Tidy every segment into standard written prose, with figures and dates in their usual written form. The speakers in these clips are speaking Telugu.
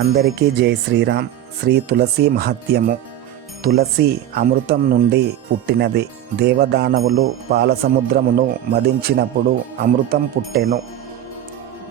అందరికీ జై శ్రీరామ్. శ్రీ తులసి మహత్యము. తులసి అమృతం నుండి పుట్టినది. దేవదానవులు పాలసముద్రమును మదించినప్పుడు అమృతం పుట్టెను.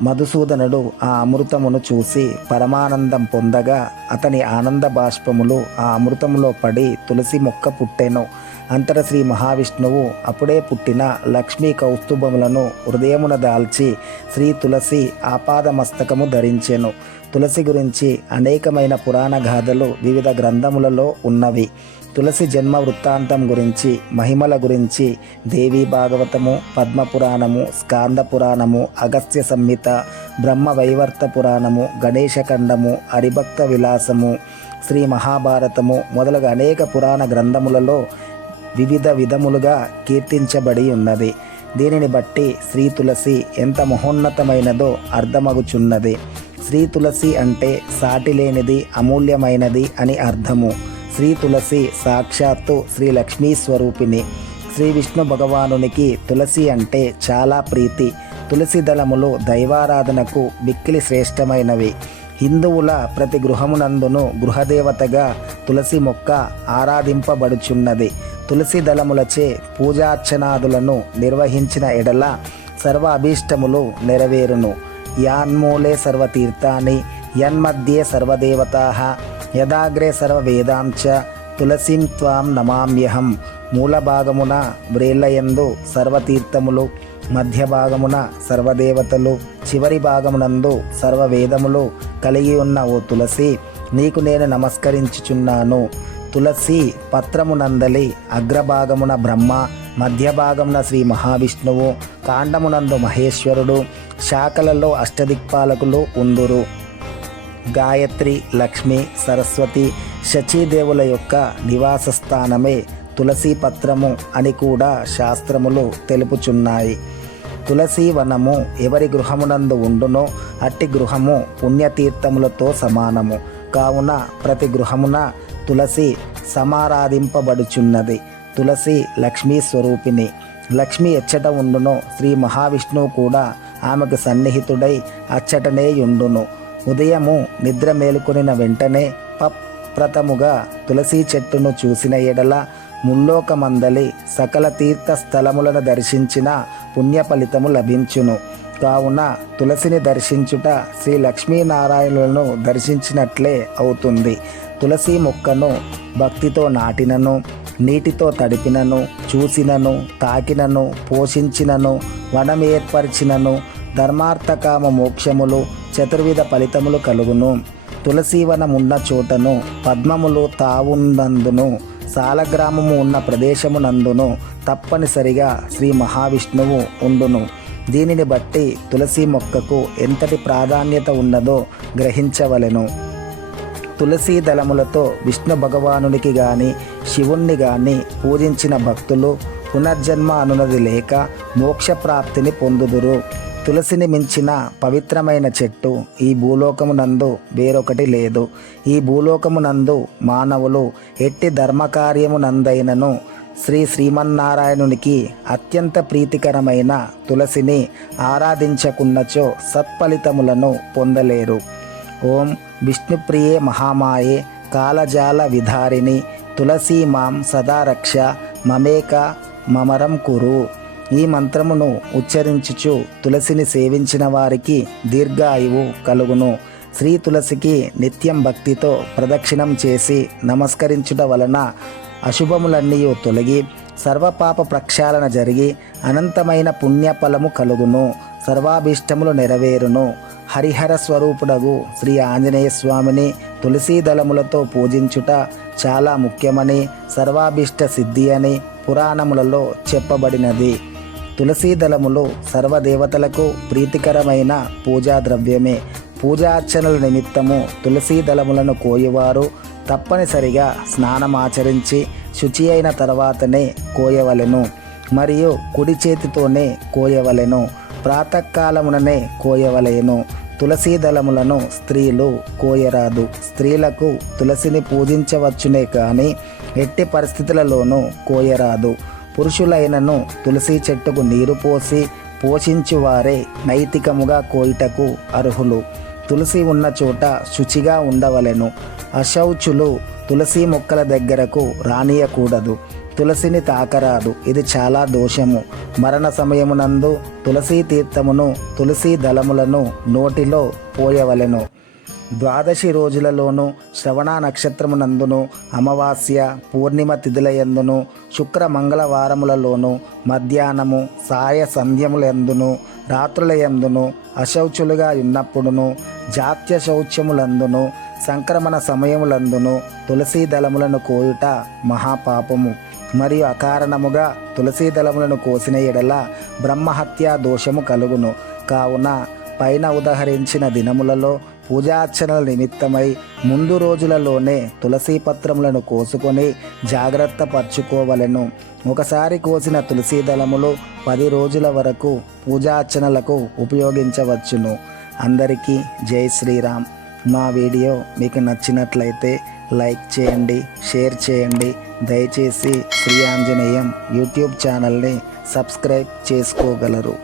మధుసూదనుడు ఆ అమృతమును చూసి పరమానందం పొందగా అతని ఆనంద బాష్పములు ఆ అమృతములో పడి తులసి మొక్క పుట్టెను. అంతట శ్రీ మహావిష్ణువు అప్పుడే పుట్టిన లక్ష్మీ కౌస్తుభములను హృదయమున దాల్చి శ్రీ తులసి ఆపాదమస్తకము ధరించెను. తులసి గురించి అనేకమైన పురాణ గాథలు వివిధ గ్రంథములలో ఉన్నవి. తులసి జన్మ వృత్తాంతం గురించి, మహిమల గురించి దేవీ భాగవతము, పద్మపురాణము, స్కాంద పురాణము, అగస్త్య సంహిత, బ్రహ్మ వైవర్త పురాణము, గణేశఖండము, హరిభక్త విలాసము, శ్రీ మహాభారతము మొదలగు అనేక పురాణ గ్రంథములలో వివిధ విధములుగా కీర్తించబడి ఉన్నది. దీనిని బట్టి శ్రీ తులసి ఎంత మహోన్నతమైనదో అర్థమగుచున్నది. శ్రీ తులసి అంటే సాటిలేనిది, అమూల్యమైనది అని అర్థము. శ్రీ తులసి సాక్షాత్తు శ్రీ లక్ష్మీ స్వరూపిణి. శ్రీ విష్ణు భగవానునికి తులసి అంటే చాలా ప్రీతి. తులసి దళములు దైవారాధనకు మిక్కిలి శ్రేష్టమైనవి. హిందువుల ప్రతి గృహమునందును గృహదేవతగా తులసి మొక్క ఆరాధింపబడుచున్నది. తులసి దళములచే పూజార్చనాదులను నిర్వహించిన ఎడల సర్వ అభీష్టములు నెరవేరును. యాన్మూలే సర్వతీర్థాని యన్మధ్యే సర్వదేవతాః యదాగ్రే సర్వవేదాంచ తులసీం త్వాం నమామ్యహం. మూల భాగమున వ్రేళ్లయందు సర్వతీర్థములు, మధ్య భాగమున సర్వదేవతలు, చివరి భాగమునందు సర్వవేదములు కలిగి ఉన్న ఓ తులసి, నీకు నేను నమస్కరించుచున్నాను. తులసి పత్రమునందలి అగ్రభాగమున బ్రహ్మ, మధ్య భాగమున శ్రీ మహావిష్ణువు, కాండమునందు మహేశ్వరుడు, శాఖలలో అష్టదిక్పాలకులు ఉందురు. గాయత్రి, లక్ష్మి, సరస్వతి, శచీదేవుల యొక్క నివాస స్థానమే తులసి పత్రము అని కూడా శాస్త్రములు తెలుపుచున్నాయి. తులసి వనము ఎవరి గృహమునందు ఉండునో అట్టి గృహము పుణ్యతీర్థములతో సమానము. కావున ప్రతి గృహమున తులసి సమారాధింపబడుచున్నది. తులసి లక్ష్మీ స్వరూపిణి. లక్ష్మి ఎచ్చట ఉండునో శ్రీ మహావిష్ణువు కూడా ఆమెకు సన్నిహితుడై అచ్చటనే యుండును. ఉదయము నిద్ర మేలుకొనిన వెంటనే ప్రథముగా తులసి చెట్టును చూసిన ఎడల ముల్లోకమందలి సకల తీర్థ స్థలములను దర్శించిన పుణ్య ఫలితము లభించును. కావున తులసిని దర్శించుట శ్రీ లక్ష్మీనారాయణులను దర్శించినట్లే అవుతుంది. తులసి మొక్కను భక్తితో నాటినను, నీటితో తడిపినను, చూసినను, తాకినను, పోషించినను, వనం ఏర్పరిచినను ధర్మార్థకామ మోక్షములు చతుర్విధ ఫలితములు కలుగును. తులసీవనమున్న చోటను పద్మములు తావున్నందును, సాలగ్రామము ఉన్న ప్రదేశమునందును తప్పనిసరిగా శ్రీ మహావిష్ణువు ఉండును. దీనిని బట్టి తులసి మొక్కకు ఎంతటి ప్రాధాన్యత ఉన్నదో గ్రహించవలెను. తులసీ దళములతో విష్ణు భగవానునికి గాని శివుణ్ణి గాని పూజించిన భక్తులు పునర్జన్మ అనునది లేక మోక్షప్రాప్తిని పొందుదురు. తులసిని మించిన పవిత్రమైన చెట్టు ఈ భూలోకమునందు వేరొకటి లేదు. ఈ భూలోకమునందు మానవులు ఎట్టి ధర్మకార్యమునందైనను శ్రీమన్నారాయణునికి అత్యంత ప్రీతికరమైన తులసిని ఆరాధించకున్నచో సత్ఫలితములను పొందలేరు. ఓం విష్ణుప్రియే మహామాయే కాలజాల విధారిణి తులసీ మాం సదా రక్ష మమేక మమరం కురు. ఈ మంత్రమును ఉచ్చరించుచు తులసిని సేవించిన వారికి దీర్ఘాయువు కలుగును. శ్రీ తులసికి నిత్యం భక్తితో ప్రదక్షిణం చేసి నమస్కరించుట వలన అశుభములన్నీ తొలగి సర్వపాప ప్రక్షాళన జరిగి అనంతమైన పుణ్యఫలము కలుగును. సర్వాభీష్టములు నెరవేరును. హరిహర స్వరూపుడగు శ్రీ ఆంజనేయ స్వామిని తులసీ దళములతో పూజించుట చాలా ముఖ్యమని, సర్వాభీష్ట సిద్ధి అని పురాణములలో చెప్పబడినది. తులసీ దళములు సర్వదేవతలకు ప్రీతికరమైన పూజా ద్రవ్యమే. పూజార్చనల నిమిత్తము తులసీ దళములను కోయువారు తప్పనిసరిగా స్నానమాచరించి శుచి అయిన తర్వాతనే కోయవలెను. మరియు కుడి చేతితోనే కోయవలెను. ప్రాతకాలముననే కోయవలెను. తులసీ దళములను స్త్రీలు కోయరాదు. స్త్రీలకు తులసిని పూజించవచ్చునే కానీ ఎట్టి పరిస్థితులలోనూ కోయరాదు. పురుషులైనను తులసి చెట్టుకు నీరు పోసి పోషించువారే నైతికముగా కోయిటకు అర్హులు. తులసి ఉన్న చోట శుచిగా ఉండవలెను. అశౌచులు తులసి మొక్కల దగ్గరకు రానియకూడదు. తులసిని తాకరాదు, ఇది చాలా దోషము. మరణ సమయమునందు తులసీ తీర్థమును తులసీ దళములను నోటిలో పోయవలెను. ద్వాదశి రోజులలోనూ శ్రవణ నక్షత్రమునందును అమావాస్య పూర్ణిమ తిథులయందును శుక్ర మంగళవారములలోనూ మధ్యాహ్నము సాయ సంధ్యములందును రాత్రులయందును అశౌచులుగా ఉన్నప్పుడును జాత్య శౌచ్యములందును సంక్రమణ సమయములందును తులసీ దళములను కోయుట మహాపాపము. మరియు అకారణముగా తులసీ దళములను కోసిన ఎడల బ్రహ్మహత్యా దోషము కలుగును. కావున పైన ఉదహరించిన దినములలో పూజార్చనల నిమిత్తమై ముందు రోజులలోనే తులసీ పత్రములను కోసుకొని జాగ్రత్త పరచుకోవలెను. ఒకసారి కోసిన తులసీ దళములు 10 రోజుల వరకు పూజార్చనలకు ఉపయోగించవచ్చును. అందరికీ జై శ్రీరామ్. మా వీడియో మీకు నచ్చినట్లయితే లైక్ చేయండి, షేర్ చేయండి. దయచేసి శ్రీ ఆంజనేయం యూట్యూబ్ ఛానల్ని సబ్స్క్రైబ్ చేసుకోగలరు.